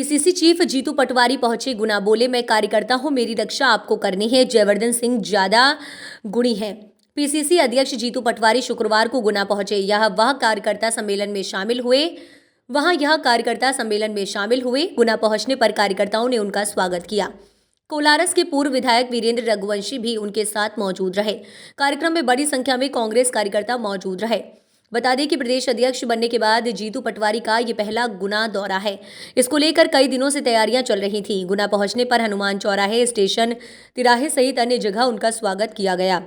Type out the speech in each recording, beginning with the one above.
PCC chief Jitu Patwari पहुंचे गुना, बोले मैं कार्यकर्ता हूं, मेरी रक्षा आपको करनी है। जयवर्धन सिंह ज्यादा गुणी हैं। पीसीसी अध्यक्ष जीतू पटवारी शुक्रवार को गुना पहुंचे। यह कार्यकर्ता सम्मेलन में शामिल हुए। गुना पहुंचने पर कार्यकर्ताओं ने उनका स्वागत किया। कोलारस के पूर्व विधायक वीरेंद्र रघुवंशी भी उनके साथ मौजूद रहे। कार्यक्रम में बड़ी संख्या में कांग्रेस कार्यकर्ता मौजूद रहे। बता दें कि प्रदेश अध्यक्ष बनने के बाद जीतू पटवारी का ये पहला गुना दौरा है। इसको लेकर कई दिनों से तैयारियां चल रही थी। गुना पहुंचने पर हनुमान चौराहे, स्टेशन तिराहे सहित अन्य जगह उनका स्वागत किया गया।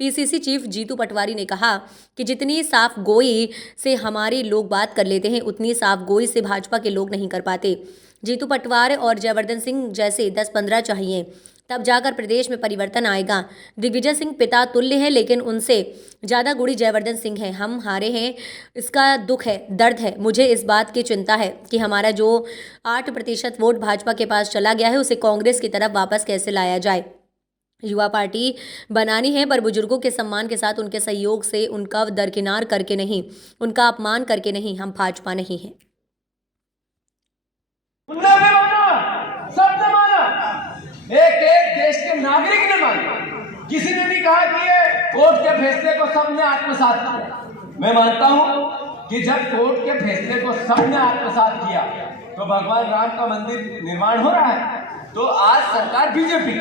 पीसीसी चीफ जीतू पटवारी ने कहा कि जितनी साफ गोई से हमारे लोग बात कर लेते हैं, उतनी साफ गोई से भाजपा के लोग नहीं कर पाते। जीतू पटवार और जयवर्धन सिंह जैसे 10-15 चाहिए, तब जाकर प्रदेश में परिवर्तन आएगा। दिग्विजय सिंह पिता तुल्य हैं, लेकिन उनसे ज़्यादा गुणी जयवर्धन सिंह हैं। हम हारे हैं, इसका दुख है, दर्द है। मुझे इस बात की चिंता है कि हमारा जो 8% वोट भाजपा के पास चला गया है, उसे कांग्रेस की तरफ वापस कैसे लाया जाए। युवा पार्टी बनानी है, पर बुजुर्गों के सम्मान के साथ, उनके सहयोग से, उनका दरकिनार करके नहीं, उनका अपमान करके नहीं। हम भाजपा नहीं हैं। सबने माना, एक देश के नागरिक ने माना। किसी ने नहीं कहा कि ये कोर्ट के फैसले को सबने आत्मसात किया। मैं मानता हूं कि जब कोर्ट के फैसले को सबने आत्मसात किया तो भगवान राम का मंदिर निर्माण हो रहा है। तो आज सरकार बीजेपी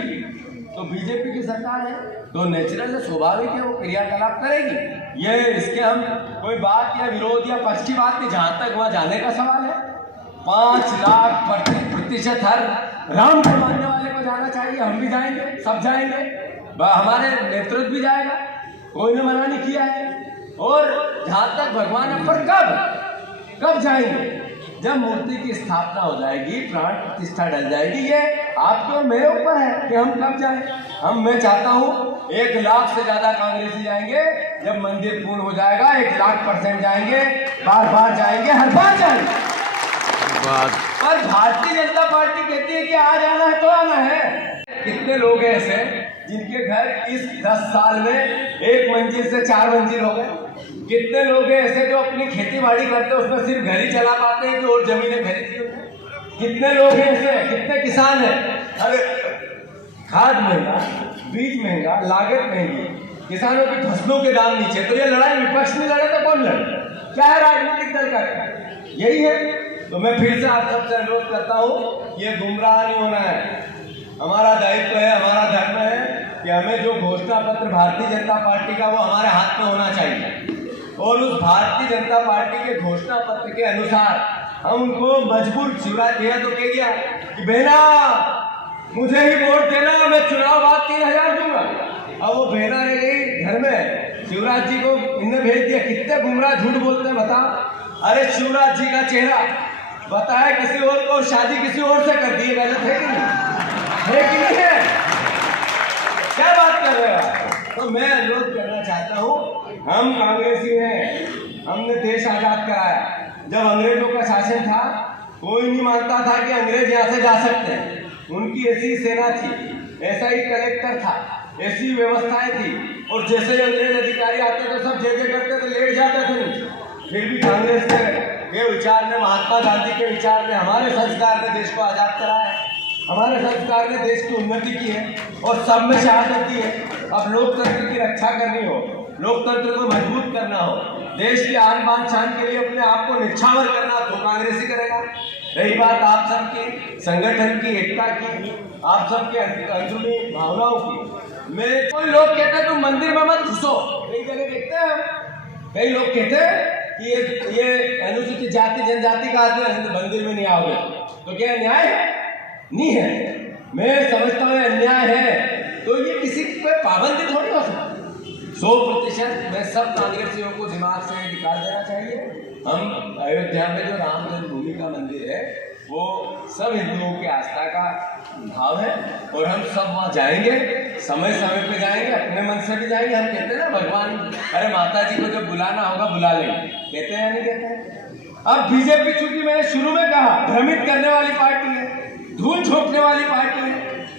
की सरकार है, तो नेचुरल है, स्वाभाविक है, वो क्रियाकलाप करेगी। ये इसके हम कोई बात या विरोध या पक्ष की बात नहीं। जहां तक वहां जाने का सवाल है, 5,00,000% हर राम को मानने वाले को जाना चाहिए। हम भी जाएंगे, सब जाएंगे, हमारे नेतृत्व भी जाएगा, कोई ने मना नहीं किया है। और जहां तक भगवान पर कब जाएंगे, जब मूर्ति की स्थापना हो जाएगी, प्राण प्रतिष्ठा डल जाएगी। ये आपके और मेरे ऊपर है कि हम कब जाएं। मैं चाहता हूं 1 लाख से ज्यादा कांग्रेसी जाएंगे। जब मंदिर पूर्ण हो जाएगा 1,00,000% जाएंगे, बार जाएंगे, हर बार जाएंगे। पर भारतीय जनता पार्टी कहती है कि आ जाना है तो आना है। कितने लोग हैं ऐसे जिनके घर इस 10 साल में 1 मंजिल से 4 मंजिल हो गए। कितने लोग हैं ऐसे जो अपनी खेती बाड़ी करते हैं, उसमें सिर्फ घर ही चला पाते हैं कि और जमीनें खरीदी होती हैं। कितने लोग हैं ऐसे, कितने किसान हैं। अरे खाद महंगा, बीज महंगा, लागत महंगी, किसानों की फसलों के दाम नीचे, तो ये लड़ाई विपक्ष में लड़े तो कौन लड़े? क्या है राजनीतिक दल का? यही है। तो मैं फिर से आप सबसे अनुरोध करता हूँ, ये गुमराह नहीं होना है। हमारा दायित्व है, हमारा धर्म है कि हमें जो घोषणा पत्र भारतीय जनता पार्टी का, वो हमारे हाथ में होना चाहिए। और उस भारतीय जनता पार्टी के घोषणा पत्र के अनुसार हम उनको मजबूर, शिवराज भैया तो कह गया कि बहना मुझे ही वोट देना, मैं चुनाव बाद 3,000 दूंगा। अब वो बहना रह गई घर में, शिवराज जी को इन्हें भेज दिया। कितने गुमराह झूठ बोलते हैं बताओ। अरे शिवराज जी का चेहरा बताया किसी और को, शादी किसी और से कर दी, गलत है कि नहीं है? क्या बात कर रहे हो? तो मैं अनुरोध करना चाहता हूँ, हम कांग्रेसी हैं, हमने देश आजाद कराया। जब अंग्रेजों का शासन था, कोई नहीं मानता था कि अंग्रेज यहाँ से जा सकते हैं। उनकी ऐसी सेना थी, ऐसा ही कलेक्टर था, ऐसी व्यवस्थाएं थी। और जैसे ही अंग्रेज अधिकारी आते थे, सब जय करते थे, लेट जाते थे। फिर भी कांग्रेस के विचार ने, महात्मा गांधी के विचार ने, हमारे संस्कार ने देश को आजाद कराया। हमारे संस्कार ने देश की उन्नति की है और सब में शहादत दी है। अब लोकतंत्र की रक्षा करनी हो, लोकतंत्र को मजबूत करना हो, देश की आन बान शान के लिए अपने आप को निछावर करना, तो कांग्रेस ही करेगा। रही बात आप सबकी संगठन की, एकता की, आप सबके अंदरूनी भावनाओं की, मैं कोई लोग कहते हैं तुम मंदिर में मत घुसो। कई जगह देखते हैं, कई लोग कहते हैं कि ये अनुसूचित जाति जनजाति का आदमी मंदिर में नहीं आओगे, तो क्या न्याय है? नहीं है। मैं समझता हूँ अन्याय है, तो ये किसी पे पाबंदी थोड़ी हो सकती। 100% मैं सब कांग्रेसियों को दिमाग से निकाल देना चाहिए। हम अयोध्या में जो राम जन्मभूमि का मंदिर है, वो सब हिंदुओं के आस्था का भाव है और हम सब वहाँ जाएंगे, समय पे जाएंगे, अपने मन से भी जाएंगे। हम कहते हैं ना, भगवान, अरे माता जी को जब बुलाना होगा बुला लेंगे, कहते हैं या नहीं कहते हैं? अब बीजेपी, चूंकि मैंने शुरू में कहा, भ्रमित करने वाली पार्टी है, धूल झोंकने वाली पार्टी है।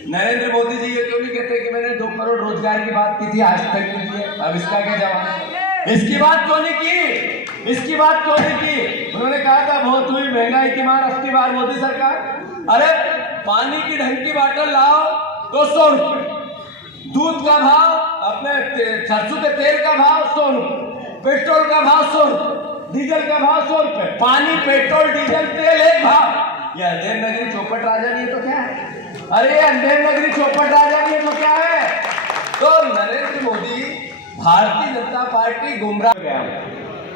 नरेंद्र मोदी जी ये क्यों नहीं कहते कि मैंने 2 करोड़ रोजगार की बात की थी, आज तक नहीं की है? अब इसका क्या जवाब? इसकी बात क्यों नहीं की? इसकी बात क्यों नहीं की? उन्होंने कहा था बहुत हुई महंगाई की मार अब की बार मोदी सरकार। अरे पानी की ढंग की बाटल लाओ तो 100 रुपए, दूध का भाव अपने सरसों के तेल का भाव 100 रुपए, पेट्रोल का भाव 100 रुपए, डीजल का भाव 100 रुपए। पानी, पेट्रोल, डीजल, तेल एक भाव। ये अंधेर नगरी चौपट राजा नहीं है तो क्या है? अरे अंधेर नगरी चौपट राजा नहीं है तो क्या है? तो नरेंद्र मोदी, भारतीय जनता पार्टी गुमराह गया।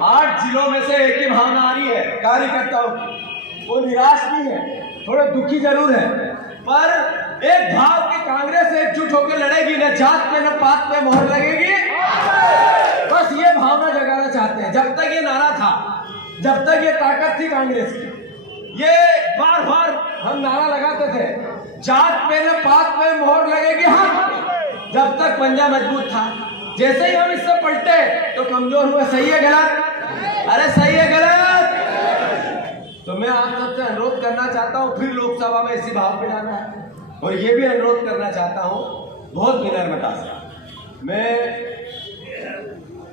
8 जिलों में से एक ही भावना आ रही है कार्यकर्ताओं की। वो निराश नहीं है, थोड़े दुखी जरूर है, पर एक भाव की कांग्रेस एकजुट होकर लड़ेगी, न जात पे न पात पे मोहर लगेगी। बस ये भावना जगाना चाहते हैं। जब तक ये नारा था, जब तक ये ताकत थी कांग्रेस की, ये बार बार हम नारा लगाते थे, जात पे न पात पे मोहर लगेगी हम, जब तक पंजा मजबूत था। जैसे ही हम इससे पलटे तो कमजोर हुए। सही है गलत? अरे सही है गलत? तो मैं आप सबसे अनुरोध करना चाहता हूं, फिर लोकसभा में इसी भाव पे जाना है, और ये भी अनुरोध करना चाहता हूं बहुत विनम्रता से। मैं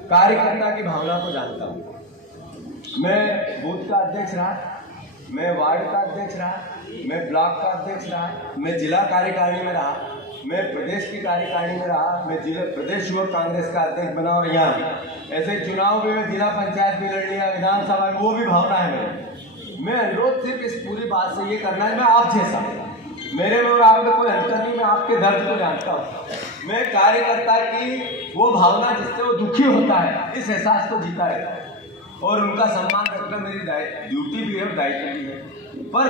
कार्यकर्ता की भावना को जानता हूं। मैं बूथ का अध्यक्ष रहा, मैं वार्ड का अध्यक्ष रहा, मैं ब्लॉक का अध्यक्ष रहा, मैं जिला कार्यकारिणी में रहा, मैं प्रदेश की कार्यकारिणी में रहा, मैं जिला प्रदेश युवक कांग्रेस का अध्यक्ष बना, और यहाँ ऐसे चुनाव में मैं जिला पंचायत भी लड़ लिया, विधानसभा में, वो भी भावना है मेरी। मैं अनुरोध सिर्फ इस पूरी बात से ये करना है, मैं आप जैसा, मेरे में और आप में कोई अंतर नहीं, मैं आपके दर्द को जानता हूँ। मैं कार्यकर्ता की वो भावना जिससे वो दुखी होता है, इस एहसास को जीता है, और उनका सम्मान रखना मेरी ड्यूटी भी है और दायित्व भी है। पर